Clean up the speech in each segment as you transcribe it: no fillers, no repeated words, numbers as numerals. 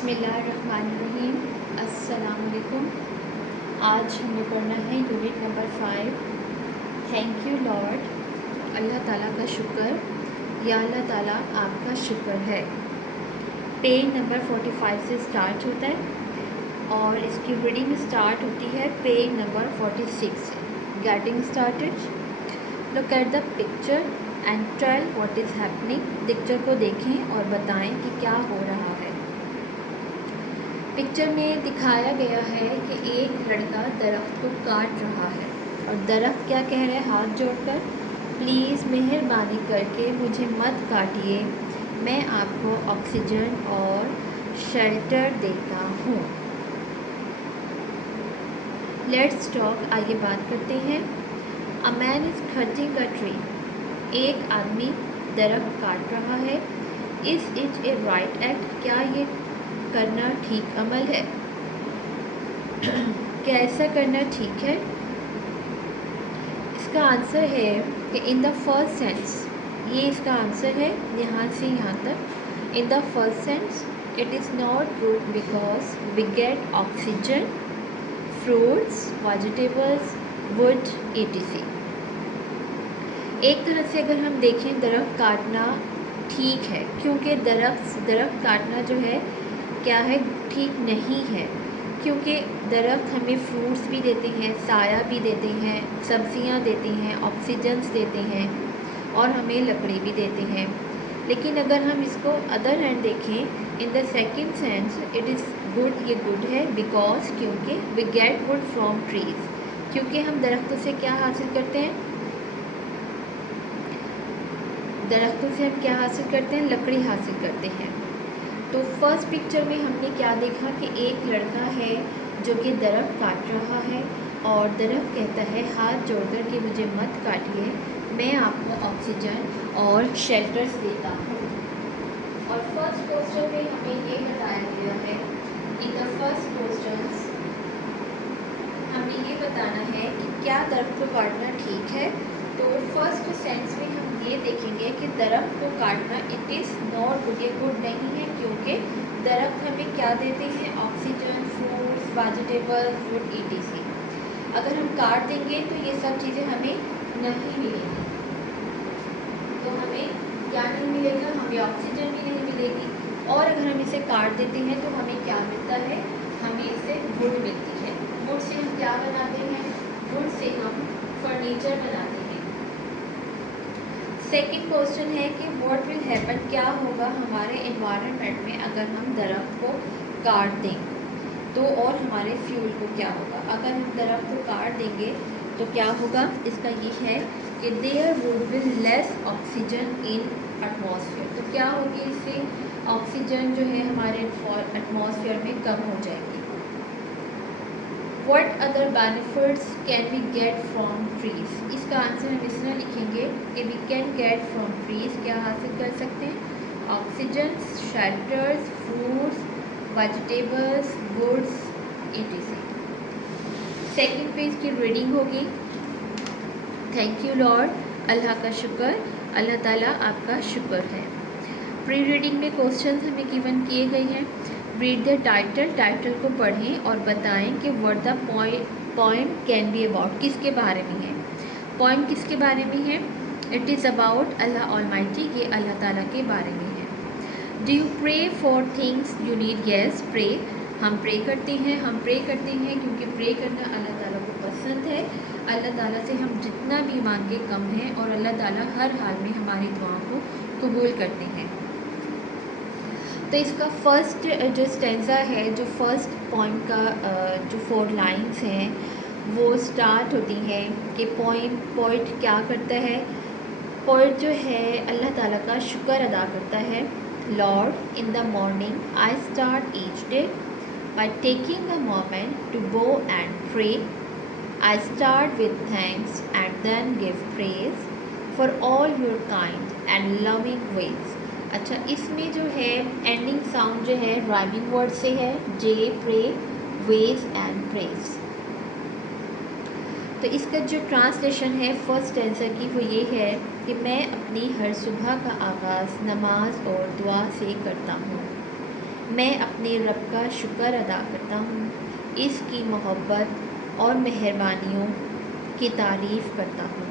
बिस्मिल्लाहिर्रहमानिर्रहीम। अस्सलाम वालेकुम। आज हमें पढ़ना है unit number 5। Thank you lord. Allah ताला का शुक्र, या अल्लाह ताला आपका शुक्र है। पेज नंबर 45 से स्टार्ट होता है और इसकी रीडिंग स्टार्ट होती है पेज नंबर 46 से। Getting started. Look at the picture and tell what is happening. Picture को देखें और बताएं कि क्या हो रहा है। पिक्चर में दिखाया गया है कि एक लड़का दरख्त को काट रहा है और दरख्त क्या कह रहा है हाथ जोड़कर, प्लीज़ मेहरबानी करके मुझे मत काटिए, मैं आपको ऑक्सीजन और शेल्टर देता हूँ। लेट्स टॉक, आइए बात करते हैं। A man is cutting a tree. एक आदमी दरख्त काट रहा है। Is it A right act? क्या ये करना ठीक अमल है? क्या ऐसा करना ठीक है? इसका आंसर है कि इन द फर्स्ट सेंस, ये इसका आंसर है यहाँ से यहाँ तक। In the first sense it is not good because we get oxygen, fruits, vegetables, wood, etc। एक तरह से अगर हम देखें दरख्त काटना ठीक है, क्योंकि दरख्त काटना जो है क्या है, ठीक नहीं है, क्योंकि दरख्त हमें फ्रूट्स भी देते हैं, साया भी देते हैं, सब्जियां देते हैं, ऑक्सीजन्स देते हैं और हमें लकड़ी भी देते हैं। लेकिन अगर हम इसको अदर हैंड देखें, in the second sense it is good, ये गुड है बिकॉज क्योंकि we get wood from trees, क्योंकि हम दरख्तों से क्या हासिल करते हैं, दरख्तों से हम क्या हासिल करते हैं, लकड़ी हासिल करते हैं। तो फर्स्ट पिक्चर में हमने क्या देखा कि एक लड़का है जो कि दरख्त काट रहा है और दरख्त कहता है हाथ जोड़कर कि मुझे मत काटिए, मैं आपको ऑक्सीजन और शेल्टर्स देता हूँ। और फर्स्ट क्वेश्चन में हमें ये बताया गया है, इन द फर्स्ट क्वेश्चन हमें ये बताना है कि क्या दरख्त को काटना ठीक है। तो फर्स्ट सेंस में हम ये देखेंगे कि दरख्त को काटना इट इज़ नॉट गुड, ये गुड नहीं है, क्योंकि दरख्त हमें क्या देते हैं, oxygen, fruits, vegetables, wood, etc। अगर हम काट देंगे तो ये सब चीज़ें हमें नहीं मिलेंगी। तो हमें क्या नहीं मिलेगा, हमें ऑक्सीजन भी नहीं मिलेगी। और अगर हम इसे काट देते हैं तो हमें क्या मिलता है, हमें इससे वुड मिलती है। वुड से हम क्या बनाते हैं, वुड से हम फर्नीचर बनाते हैं। सेकंड क्वेश्चन है कि व्हाट विल हैपन, क्या होगा हमारे एनवायरनमेंट में अगर हम दरख्त को काट दें तो, और हमारे फ्यूल को क्या होगा। अगर हम दरख्त को काट देंगे तो क्या होगा, इसका ये है कि there would be less oxygen in atmosphere. तो क्या होगी, इससे ऑक्सीजन जो है हमारे एटमॉस्फेयर में कम हो जाएगी। What other benefits can we get from trees? इसका आंसर हम इस तरह लिखेंगे कि we can get from trees, क्या हासिल कर सकते हैं, oxygen, shelters, fruits, vegetables, woods, etc। Second page की रीडिंग होगी, थैंक यू लॉर्ड, अल्लाह का शुक्र, अल्लाह ताला आपका शुक्र है। प्री रीडिंग में क्वेश्चंस हमें गिवन किए गए हैं। रीड द टाइटल, टाइटल को पढ़ें और बताएं कि what the poem can be about, किसके बारे में है, पोएम किसके बारे में है। It is about Allah almighty, ये अल्लाह ताला के बारे में है। Do you pray for things you need, yes pray, हम प्रे करते हैं, हम प्रे करते हैं क्योंकि प्रे करना अल्लाह ताला को पसंद है। अल्लाह ताला से हम जितना भी मांगे कम है और अल्लाह ताला हर हाल में हमारी दुआओं को कबूल करते हैं। तो इसका फर्स्ट जो स्टेंजा है, जो फर्स्ट पोइम का जो 4 लाइन्स हैं वो स्टार्ट होती हैं कि पोइट क्या करता है। पोइट जो है अल्लाह ताला का शुक्र अदा करता है। Lord, in the morning I start each day by taking a moment to go and pray. I start with thanks and then give praise for all your kind and loving ways. अच्छा, इसमें जो है ending sound जो है rhyming word से है, जे, pray, veg and praise. तो इसका जो ट्रांसलेशन है फर्स्ट आंसर की वो ये है कि मैं अपनी हर सुबह का आगाज़ नमाज और दुआ से करता हूँ। मैं अपने रब का शुक्र अदा करता हूँ, इसकी मोहब्बत और मेहरबानियों की तारीफ़ करता हूँ।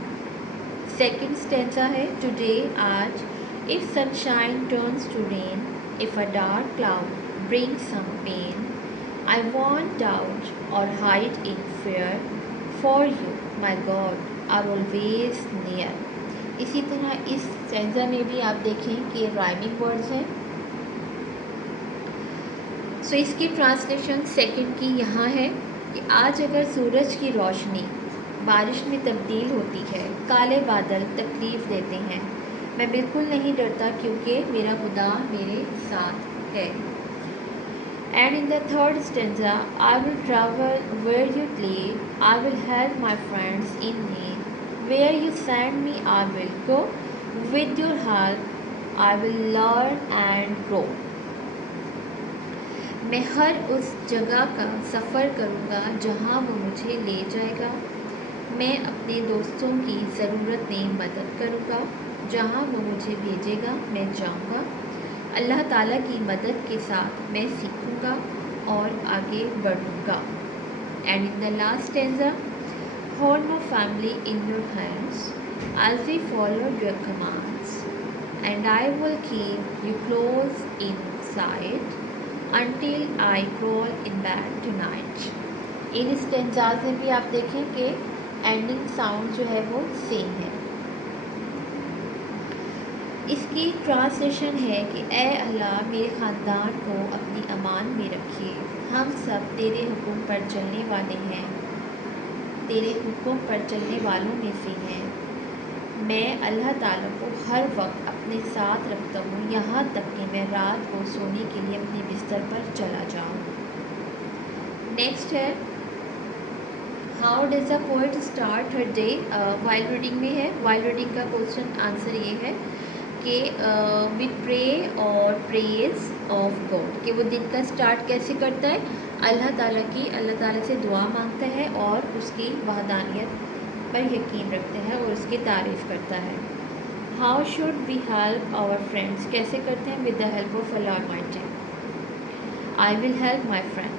सेकंड स्टेंजा है टुडे, आज, if sunshine turns to rain, if a dark cloud brings some pain, I won't doubt or hide in fear, for you my God are always near. इसी तरह इस स्टेंजा में भी आप देखें कि राइमिंग वर्ड्स हैं। सो इसकी ट्रांसलेशन सेकंड की यहाँ है कि आज अगर सूरज की रोशनी बारिश में तब्दील होती है, काले बादल तकलीफ़ देते हैं, मैं बिल्कुल नहीं डरता क्योंकि मेरा खुदा मेरे साथ है। And in the third stanza, I will travel where you lead, I will help my friends in need, where you send me I will go, with your help I will learn and grow. मैं हर उस जगह का सफ़र करूँगा जहाँ वो मुझे ले जाएगा। मैं अपने दोस्तों की ज़रूरत में मदद करूँगा, जहाँ वो मुझे भेजेगा मैं जाऊँगा। अल्लाह ताला की मदद के साथ मैं सीखूँगा और आगे बढ़ूँगा। And in the last stanza, hold my family in your hands as we follow your commands, and I will keep you close in sight until I crawl in bed tonight। In stanzas में भी आप देखें कि ending sound जो है वो same है। इसकी ट्रांसलेशन है कि ए अल्लाह मेरे ख़ानदान को अपनी अमान में रखिए, हम सब तेरे हुक्म पर चलने वाले हैं, तेरे हुक्म पर चलने वालों में से हैं। मैं अल्लाह ताला को हर वक्त अपने साथ रखता हूँ, यहाँ तक कि मैं रात को सोने के लिए अपने बिस्तर पर चला जाऊँ। नेक्स्ट है how does a poet start her day. While reading में है। वाइल रीडिंग का क्वेश्चन आंसर ये है कि विद प्रे और प्रेज ऑफ गॉड, कि वो दिन का स्टार्ट कैसे करता है, अल्लाह ताला से दुआ मांगता है और उसकी वहदानियत पर यकीन रखते हैं और उसकी तारीफ़ करता है। How should we help our friends, कैसे करते हैं, with the help of Allah almighty. I will help my friend.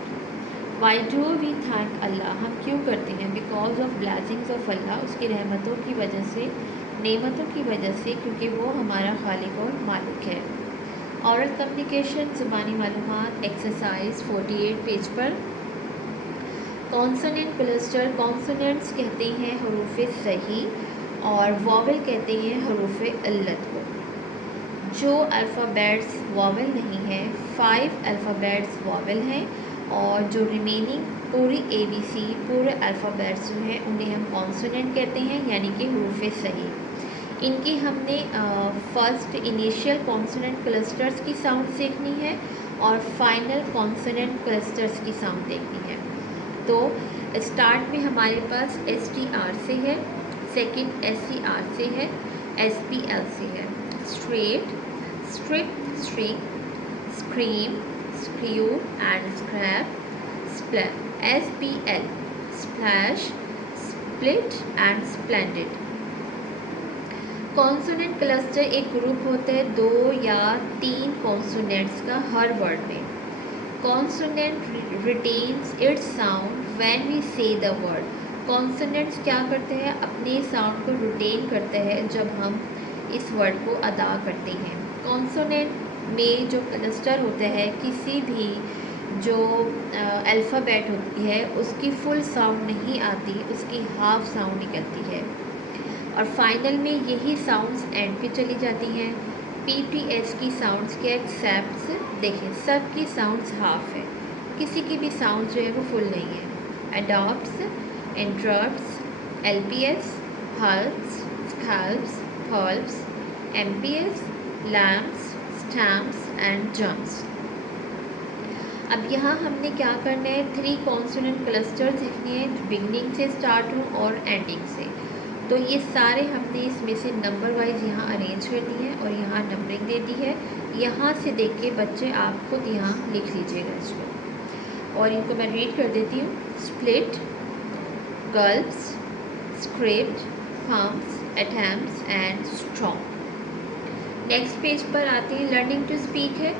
Why do we thank Allah, हम क्यों करते हैं, because of blessings of Allah, उसकी रहमतों की वजह से, नेमतों की वजह से, क्योंकि वो हमारा खालिक और मालिक है। औरल कम्युनिकेशन, ज़बानी मालूमात, एक्सरसाइज 48 पेज पर। कॉन्सोनेंट क्लस्टर, कॉन्सोनेंट्स कहते हैं हरूफ सही और वॉवल कहते हैं हरूफ इल्लत को। जो अल्फ़ाबेट्स वॉवल नहीं है, 5 अल्फ़ाबेट्स वॉवल हैं और जो रिमेनिंग पूरी ABC पूरे अल्फ़ाबेट्स जो हैं उन्हें हम कॉन्सोनेंट कहते हैं, यानी कि हरूफ सही। इनकी हमने फर्स्ट इनिशियल कॉन्सोनेंट क्लस्टर्स की साउंड देखनी है और फाइनल कॉन्सोनेंट क्लस्टर्स की साउंड देखनी है। तो स्टार्ट में हमारे पास STR से है, सेकंड SCR से है, SPL से है। Straight, strip, string, scream, screw and scrap, SPL, splash, split and splendid. Consonant cluster एक ग्रुप होता है 2 या 3 कॉन्सोनेंट्स का हर वर्ड में। Consonant retains its sound when we say the word. Consonants क्या करते हैं, अपने साउंड को रिटेन करते हैं जब हम इस वर्ड को अदा करते हैं। कॉन्सोनेंट में जो क्लस्टर होता है, किसी भी जो अल्फ़ाबेट होती है उसकी फुल साउंड नहीं आती, उसकी हाफ साउंड निकलती है और फाइनल में यही साउंड्स एंड पे चली जाती हैं। PTS की साउंड्स के एक्सेप्ट्स देखें, सब की साउंड्स हाफ है, किसी की भी साउंड जो है वो फुल नहीं है। Adopts, interrupts, LPS, helps, scalps, pulps, MPS, lamps, stamps and jumps. अब यहाँ हमने क्या करना है, 3 कॉन्सोनेंट क्लस्टर्स लिखने हैं जो बिगनिंग से स्टार्ट हो और एंडिंग से। तो ये सारे हमने इसमें से नंबर वाइज यहाँ अरेंज कर दी है और यहाँ नंबरिंग दे दी है। यहाँ से देख के बच्चे आप खुद यहाँ लिख लीजिएगा इसको और इनको मैं रीड कर देती हूँ। Split, gulps, script, thumps, attempts and strong. Next page पर आते हैं, लर्निंग टू स्पीक है।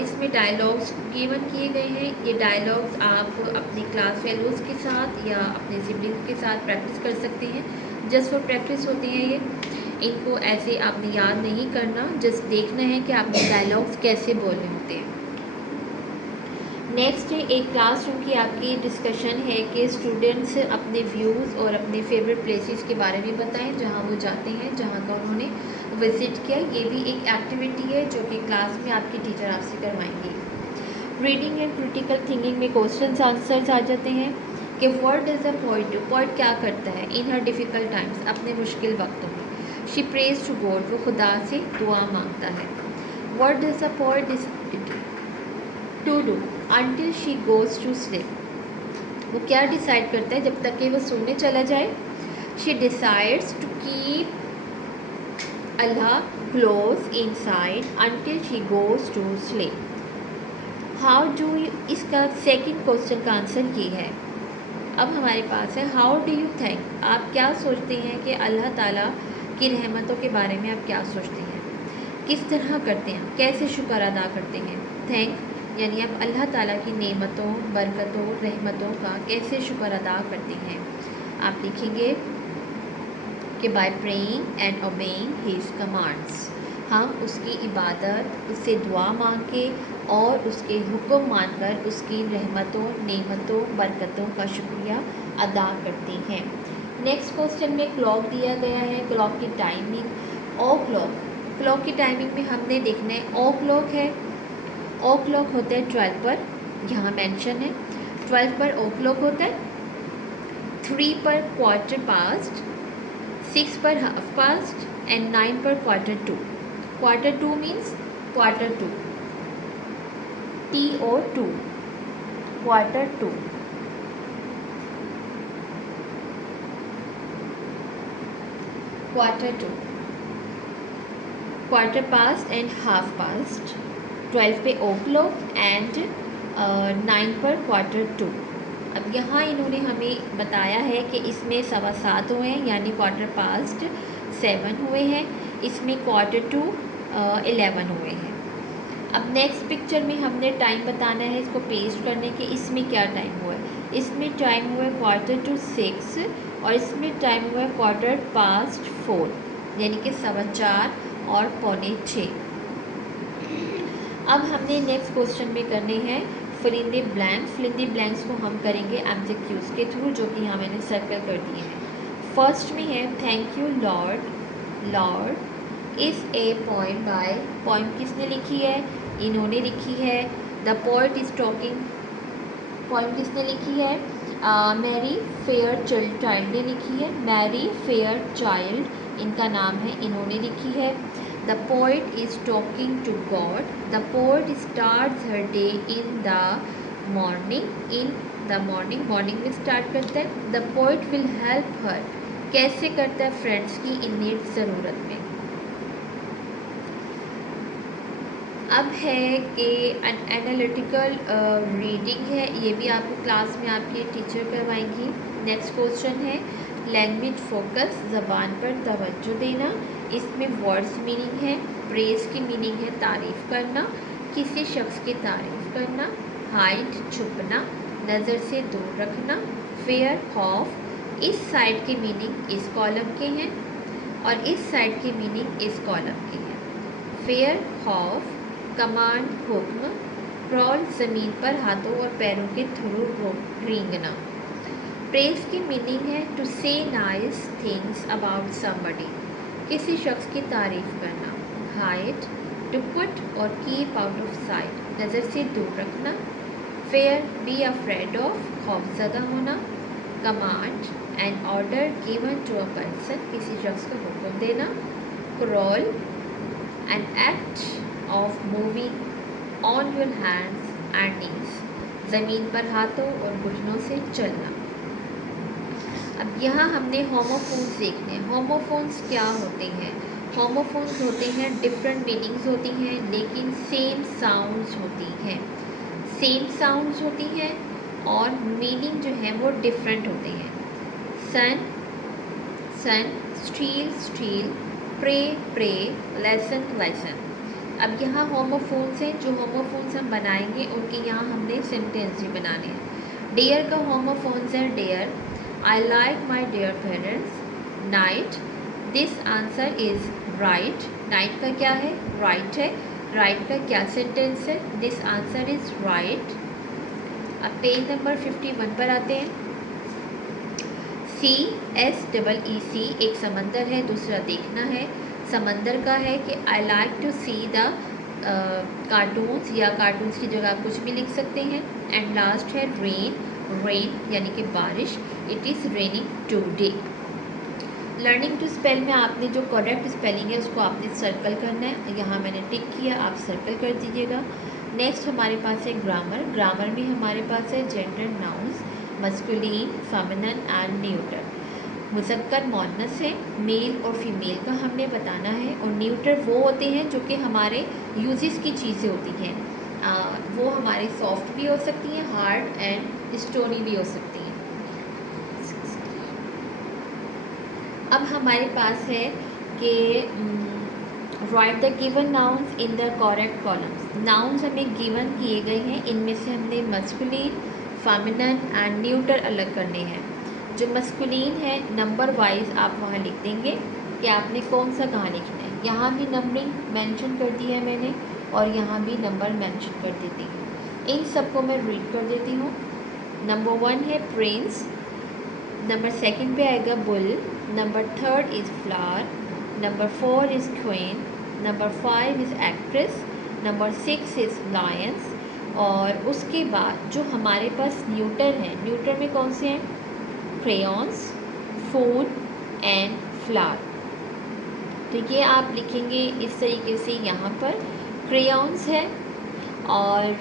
इसमें डायलॉग्स गिवन किए गए हैं। ये डायलॉग्स आप अपने क्लास फेलोज़ के साथ या अपने सिबलिंग्स के साथ प्रैक्टिस कर सकते हैं। जस्ट फॉर प्रैक्टिस होते हैं ये, इनको ऐसे आपने याद नहीं करना, जस्ट देखना है कि आपने डायलॉग्स कैसे बोलने होते हैं। नेक्स्ट है एक क्लासरूम की आपकी डिस्कशन है कि स्टूडेंट्स अपने व्यूज़ और अपने फेवरेट प्लेसेस के बारे में बताएं जहां वो जाते हैं, जहां का उन्होंने विज़िट किया। ये भी एक एक्टिविटी है जो कि क्लास में आपकी टीचर आपसे करवाएंगे। रीडिंग एंड क्रिटिकल थिंकिंग में क्वेश्चंस आंसर्स आ जाते हैं कि what does a poet do, poet क्या करता है इन हर डिफ़िकल्ट टाइम्स, अपने मुश्किल वक्तों में। शी प्रेज टू गॉड, वो खुदा से दुआ मांगता है। What does a poet to do until she goes to sleep, वो क्या डिसाइड करता है जब तक कि वो सोने चला जाए। She decides to keep Allah close inside until she goes to sleep. How do you, इसका सेकंड क्वेश्चन का आंसर ये है। अब हमारे पास है हाउ डू यू थिंक, आप क्या सोचते हैं कि अल्लाह ताला की रहमतों के बारे में आप क्या सोचते हैं, किस तरह करते हैं, कैसे शुक्र अदा करते हैं। थैंक यानी आप अल्लाह ताला की नेमतों, बरकतों, रहमतों का कैसे शुक्र अदा करते हैं। आप लिखेंगे कि by praying and obeying his commands, हम उसकी इबादत, उससे दुआ मांग के और उसके हुक्म मानकर उसकी रहमतों, नेमतों, बरकतों का शुक्रिया अदा करते हैं। नेक्स्ट क्वेश्चन में क्लॉक दिया गया है, क्लॉक की टाइमिंग। ओ क्लॉक, क्लॉक की टाइमिंग में हमने देखना है ओ क्लॉक है, ओ क्लॉक होता है 12 पर, यहाँ मेंशन है 12 पर ओ क्लॉक होता है, 3 पर क्वार्टर पास्ट, 6 पर हाफ पास्ट एंड 9 पर quarter to. Quarter to means quarter to, TO2, quarter to. Quarter to, quarter past and half past, 12 पे ओ क्लॉक एंड 9 पर क्वार्टर टू। अब यहाँ इन्होंने हमें बताया है कि इसमें 7:15 हुए हैं, यानी क्वार्टर पास्ट 7 हुए हैं, इसमें क्वार्टर टू 11 हुए हैं। अब नेक्स्ट पिक्चर में हमने टाइम बताना है, इसको पेस्ट करने के, इसमें क्या टाइम हुआ है। इसमें टाइम हुआ है क्वार्टर टू 6 और इसमें टाइम हुआ है क्वार्टर पास्ट 4, यानी कि 4:15 और 5:45। अब हमने नेक्स्ट क्वेश्चन में करने हैं fill in the blanks. Fill in the blanks को हम करेंगे MCQs के थ्रू, जो कि यहाँ मैंने सर्कल कर दिए हैं। फर्स्ट में है thank you Lord, Lord is a poem by, poem किसने लिखी है, इन्होंने लिखी है। The poet is talking, poem किसने लिखी है, मैरी फेयर चाइल्ड ने लिखी है। मैरी फेयर चाइल्ड इनका नाम है, इन्होंने लिखी है। The poet is talking to god, the poet starts her day in the morning, in the morning, morning में स्टार्ट करता है। The poet will help her, कैसे करता है, फ्रेंड्स की इन नीड, ज़रूरत में। अब है कि एनालिटिकल रीडिंग है, ये भी आपको क्लास में आपकी टीचर करवाएंगी। नेक्स्ट क्वेश्चन है लैंग्वेज फोकस, ज़बान पर तवज्जो देना। इसमें वर्ड्स मीनिंग है, प्रेज की मीनिंग है तारीफ़ करना, किसी शख्स की तारीफ़ करना। हाइड छुपना, नज़र से दूर रखना। फेयर खौफ, इस साइड की मीनिंग इस कॉलम के हैं और इस साइड की मीनिंग इस कॉलम की है। फेयर खौफ, कमांड हुक्म। क्रॉल, ज़मीन पर हाथों और पैरों के थ्रू रेंगना। प्रेज की मीनिंग है to say nice things about somebody, किसी शख्स की तारीफ़ करना। Hide, to put or keep out of sight, नज़र से दूर रखना। फेयर, बी अफ्रेड ऑफ, खौफज़दा होना। Command, an order given to a person, किसी शख्स को हुक्म देना। Crawl, an act of moving on your hands and knees, ज़मीन पर हाथों और घुटनों से चलना। अब यहाँ हमने होमोफोन्स देखने हैं। होमोफोन्स क्या होते हैं, होमोफोन्स होते हैं डिफरेंट मीनिंग्स होती हैं लेकिन सेम साउंड्स होती हैं, सेम साउंड्स होती हैं और मीनिंग जो है वो डिफरेंट होते हैं। Sun, son, steel, steal, pray, prey, lesson, lessen. अब यहाँ होमोफोन्स हैं, जो होमोफोन्स हम बनाएंगे उनके यहाँ हमने सेंटेंस भी बनाने हैं। डेयर का होमोफोन्स है deer, I like my dear parents, night, this answer is right, night का क्या है, राइट है, राइट का क्या सेंटेंस है, दिस आंसर इज़ राइट। अब पेज नंबर 51 पर आते हैं। CSEEC एक समंदर है, दूसरा देखना है। समंदर का है कि I like to see the cartoons, या कार्टून्स की जगह आप कुछ भी लिख सकते हैं। एंड लास्ट है रेन, रेन यानी कि बारिश, it is raining today. Learning to spell में आपने जो करेक्ट स्पेलिंग है उसको आपने सर्कल करना है, यहाँ मैंने टिक किया, आप सर्कल कर दीजिएगा। नेक्स्ट हमारे पास है ग्रामर। ग्रामर में हमारे पास है gender nouns, masculine, feminine and neuter. मुज़क्कर मुअन्नस है, मेल और फीमेल का हमने बताना है। और न्यूटर वो होते हैं जो कि हमारे यूजेस की चीज़ें होती हैं, वो हमारे सॉफ्ट भी हो सकती हैं, हार्ड एंड स्टोनी भी हो सकती हैं। अब हमारे पास है कि right the given nouns in the correct columns. Nouns हमें गिवन किए गए हैं, इनमें से हमने मस्कुलिन, फेमिनिन एंड न्यूटर अलग करने हैं। जो मस्कुलिन है नंबर वाइज आप वहाँ लिख देंगे कि आपने कौन सा कहाँ लिखना है। यहाँ भी नंबरिंग मेंशन कर दी है मैंने, और यहाँ भी नंबर मेंशन कर देती हूँ। इन सबको मैं रीड कर देती हूँ। नंबर 1 है प्रिंस, नंबर 2 पे आएगा bull, number 3 is flower, number 4 is queen, number 5 is actress, number 6 is Lions. और उसके बाद जो हमारे पास न्यूटर है, न्यूटर में कौन से हैं, क्रेयॉन्स, फूड एंड फ्लावर। तो ये आप लिखेंगे इस तरीके से, यहाँ पर क्रेयॉन्स है और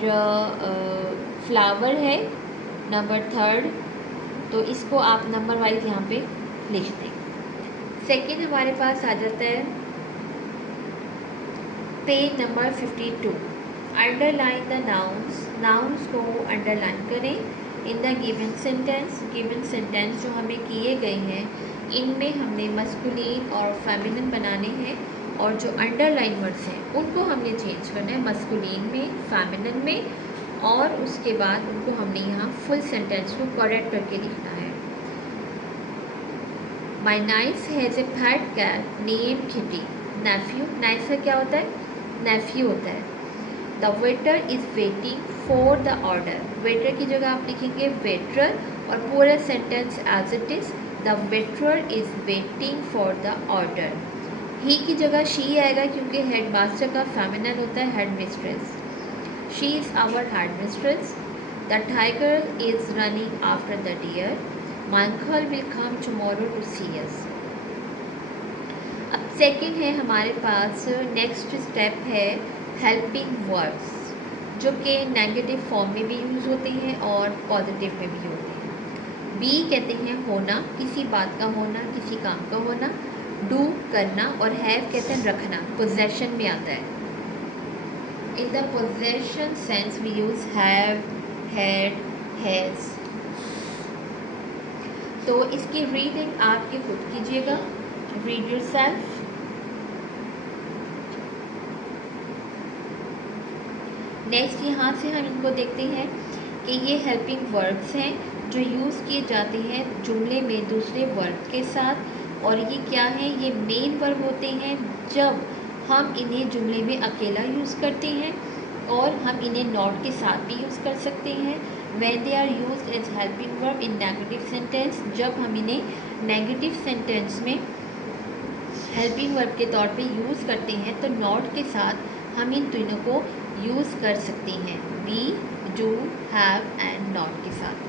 फ्लावर है नंबर 3, तो इसको आप नंबर वाइज यहाँ पे लिख दें। सेकेंड हमारे पास आ जाता है page number 52, underline the nouns. Nouns को अंडरलाइन करें in the given sentence. Given sentence जो हमें किए गए हैं इनमें हमने मस्कुलिन और फेमिनिन बनाने हैं, और जो अंडरलाइन वर्ड्स हैं उनको हमने चेंज करना है मस्कुलिन में, फेमिनिन में, और उसके बाद उनको हमने यहाँ फुल सेंटेंस को करेक्ट करके लिखना है। My niece has a fat cat name kitty, nephew, niece का क्या होता है, नेफ्यू होता है। The waiter is waiting for the order, waiter की जगह आप लिखेंगे वेटर, और पूरा sentence as it is, the waiter is waiting for the order. He की जगह शी आएगा क्योंकि हेड मास्टर का फेमिनिन होता है head mistress, she is our head mistress. The tiger is running after the deer, my uncle will come tomorrow to see us. अब second है हमारे पास, नेक्स्ट स्टेप है हेल्पिंग वर्ड्स, जो कि नेगेटिव फॉर्म में भी यूज़ होते हैं और पॉजिटिव में भी होते हैं। बी कहते हैं होना, किसी बात का होना, किसी काम का होना। डू करना, और हैव कहते हैं रखना, पोजेशन में आता है। In the possession sense we use have, had, has. तो इसकी रीडिंग आपके खुद कीजिएगा, रीड योरसेल्फ। नेक्स्ट यहाँ से हम इनको देखते हैं कि ये हेल्पिंग वर्ब्स हैं जो यूज़ किए जाते हैं जुमले में दूसरे वर्ब के साथ। और ये क्या है, ये मेन वर्ब होते हैं जब हम इन्हें जुमले में अकेला यूज़ करते हैं, और हम इन्हें नॉट के साथ भी यूज़ कर सकते हैं। When they are used as helping verb in negative sentence, जब हम इन्हें नेगेटिव सेंटेंस में हेल्पिंग वर्ब के तौर पे यूज़ करते हैं तो नॉट के साथ हम इन तीनों को यूज़ कर सकते हैं, be, do, have and not के साथ।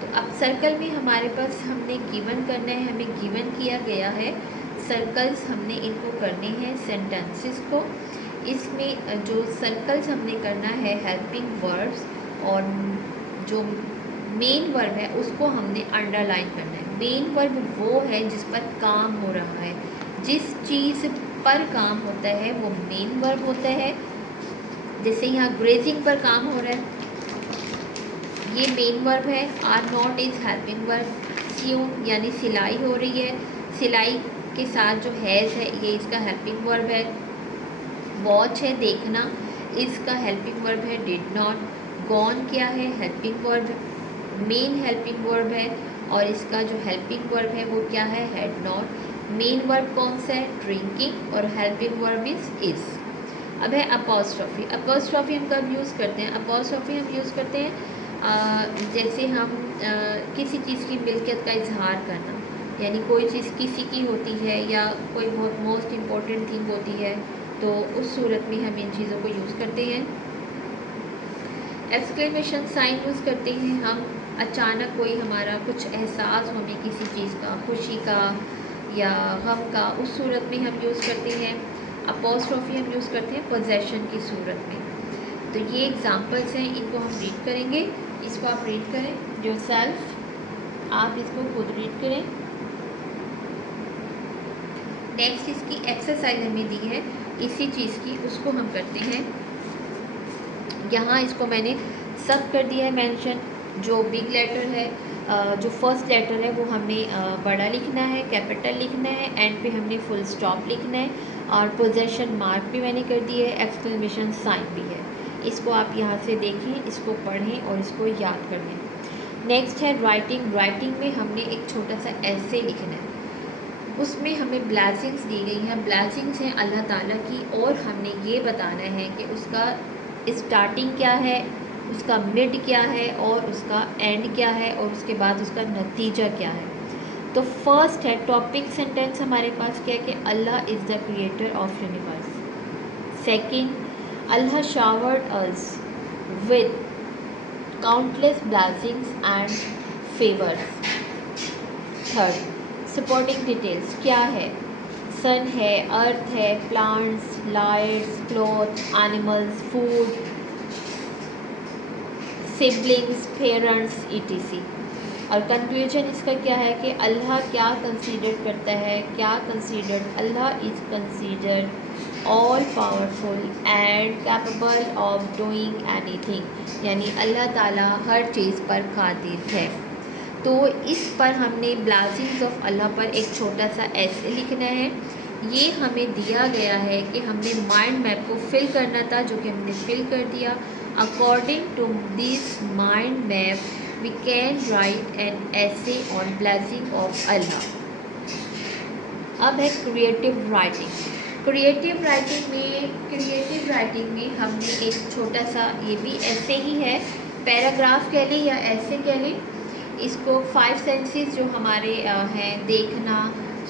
तो अब सर्कल में हमारे पास हमने गिवन करना है, हमें गिवन किया गया है सर्कल्स, हमने इनको करने हैं सेंटेंसेस को। इसमें जो सर्कल्स हमने करना है हेल्पिंग वर्ब्स, और जो मेन वर्ब है उसको हमने अंडरलाइन करना है। मेन वर्ब वो है जिस पर काम हो रहा है, जिस चीज़ पर काम होता है वो मेन वर्ब होता है। जैसे यहाँ ग्रेजिंग पर काम हो रहा है, ये मेन वर्ब है। Are not is helping verb. स्यूम यानी सिलाई हो रही है, सिलाई के साथ जो हैज़ है ये इसका हेल्पिंग वर्ब है। वॉच है देखना, इसका हेल्पिंग वर्ब है डिड नॉट। गॉन क्या है, helping verb, main helping verb है, और इसका जो हेल्पिंग वर्ब है वो क्या है, हैड नॉट। मेन वर्ब कौन सा है, ड्रिंकिंग, और हेल्पिंग वर्ब इज। अब है अपॉस्ट्रॉफी। अपॉस्ट्रॉफी हम कब यूज़ करते हैं, अपॉस्ट्रॉफी हम यूज़ करते हैं जैसे हम किसी चीज़ की मिल्कियत का इजहार करना, यानी कोई चीज़ किसी की होती है या कोई बहुत मोस्ट इम्पॉर्टेंट थिंग होती है, तो उस सूरत में हम इन चीज़ों को यूज़ करते हैं। एक्सक्लेमेशन साइन यूज़ करते हैं हम अचानक कोई हमारा कुछ एहसास हमें किसी चीज़ का, खुशी का या गम का, उस सूरत में हम यूज़ करते हैं। अपॉस्ट्रॉफी हम यूज़ करते हैं पोजेशन की सूरत में। तो ये एग्जांपल्स हैं, इनको हम रीड करेंगे। इसको आप रीड करें योरसेल्फ, आप इसको खुद रीड करें। नेक्स्ट इसकी एक्सरसाइज हमें दी है इसी चीज़ की, उसको हम करते हैं। यहाँ इसको मैंने सब कर दिया है मेंशन। जो बिग लेटर है, जो फर्स्ट लेटर है वो हमें बड़ा लिखना है, कैपिटल लिखना है, एंड पे हमने फुल स्टॉप लिखना है, और पोजेशन मार्क भी मैंने कर दिया है, एक्सक्लेमेशन साइन भी है। इसको आप यहाँ से देखें, इसको पढ़ें और इसको याद कर लें। नेक्स्ट है राइटिंग। राइटिंग में हमने एक छोटा सा ऐसे लिखना है, उसमें हमें ब्लेसिंग्स दी गई हैं। ब्लेसिंग्स हैं अल्लाह ताला की, और हमने ये बताना है कि उसका स्टार्टिंग क्या है, उसका मिड क्या है, और उसका एंड क्या है, और उसके बाद उसका नतीजा क्या है। तो फर्स्ट है टॉपिक सेंटेंस हमारे पास क्या है कि Allah is the creator of universe. Second, Allah showered us with countless blessings and favours. Third, supporting details क्या है, सन है, अर्थ है, plants, lights, cloth, animals, food, siblings, parents, etc. और कंक्लूजन इसका क्या है कि अल्लाह क्या कंसीडर करता है, क्या consider, Allah is consider all powerful and capable of doing anything, यानी अल्लाह ताला हर चीज़ पर कादिर है। तो इस पर हमने ब्लेसिंग्स ऑफ अल्लाह पर एक छोटा सा ऐसे लिखना है। ये हमें दिया गया है कि हमने माइंड मैप को फिल करना था, जो कि हमने फिल कर दिया। According to this mind map we can write an essay on blessing of Allah. अब है क्रिएटिव राइटिंग। क्रिएटिव राइटिंग में हमने एक छोटा सा, ये भी ऐसे ही है, पैराग्राफ कह लें या ऐसे कह लें, इसको 5 सेंसेस जो हमारे हैं, देखना,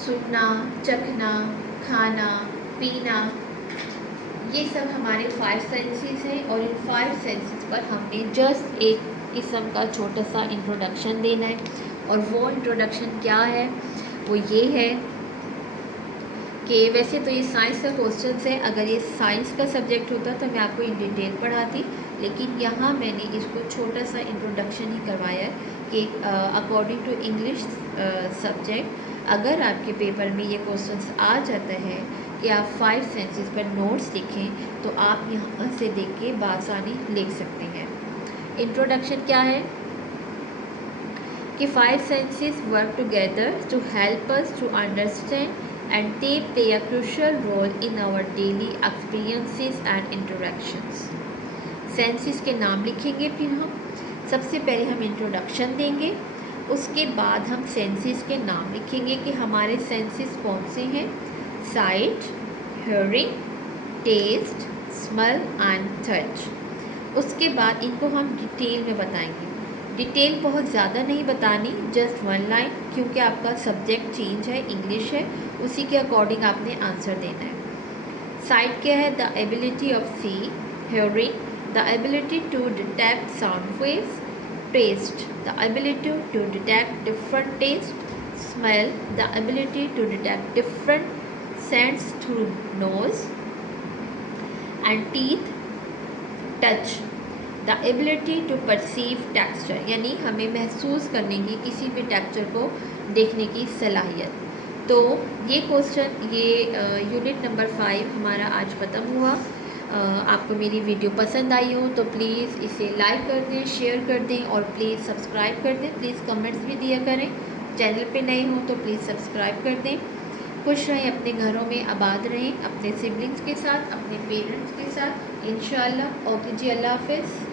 सुनना, चखना, खाना, पीना, ये सब हमारे 5 सेंसेस हैं। और इन 5 सेंसेस पर हमने जस्ट एक किस्म का छोटा सा इंट्रोडक्शन देना है। और वो इंट्रोडक्शन क्या है, वो ये है कि वैसे तो ये साइंस का क्वेश्चन है, अगर ये साइंस का सब्जेक्ट होता तो मैं आपको इन डिटेल पढ़ाती, लेकिन यहाँ मैंने इसको छोटा सा इंट्रोडक्शन ही करवाया है कि अकॉर्डिंग टू इंग्लिश सब्जेक्ट अगर आपके पेपर में ये क्वेश्चंस आ जाता है कि आप 5 सेंसेस पर नोट्स लिखें, तो आप यहाँ से देख के बासानी लिख सकते हैं। इंट्रोडक्शन क्या है कि 5 senses work together to help us to understand and they play a crucial role in our daily experiences and interactions. Senses के नाम लिखेंगे, फिर हम सबसे पहले हम इंट्रोडक्शन देंगे, उसके बाद हम सेंसेस के नाम लिखेंगे कि हमारे सेंसेस कौन से हैं, sight, hearing, taste, smell and touch. उसके बाद इनको हम डिटेल में बताएंगे। डिटेल बहुत ज़्यादा नहीं बतानी, जस्ट 1 लाइन, क्योंकि आपका सब्जेक्ट चेंज है, इंग्लिश है, उसी के अकॉर्डिंग आपने आंसर देना है। साइट क्या है, the ability of see, hearing, the ability to detect sound waves, taste, the ability to detect different taste, smell, the ability to detect different scents through nose and teeth, touch, the ability to perceive texture, यानी हमें महसूस करने की, किसी भी texture को देखने की सलाहियत। तो ये क्वेश्चन, ये यूनिट नंबर 5 हमारा आज ख़त्म हुआ। आपको मेरी वीडियो पसंद आई हो तो प्लीज़ इसे लाइक कर दें, शेयर कर दें, और प्लीज़ सब्सक्राइब कर दें। प्लीज़ कमेंट्स भी दिया करें। चैनल पे नए हों तो प्लीज़ सब्सक्राइब कर दें। खुश रहें, अपने घरों में आबाद रहें, अपने सिबलिंग्स के साथ, अपने पेरेंट्स के साथ इंशाल्लाह। ओके जी, अल्लाह हाफ़िज़।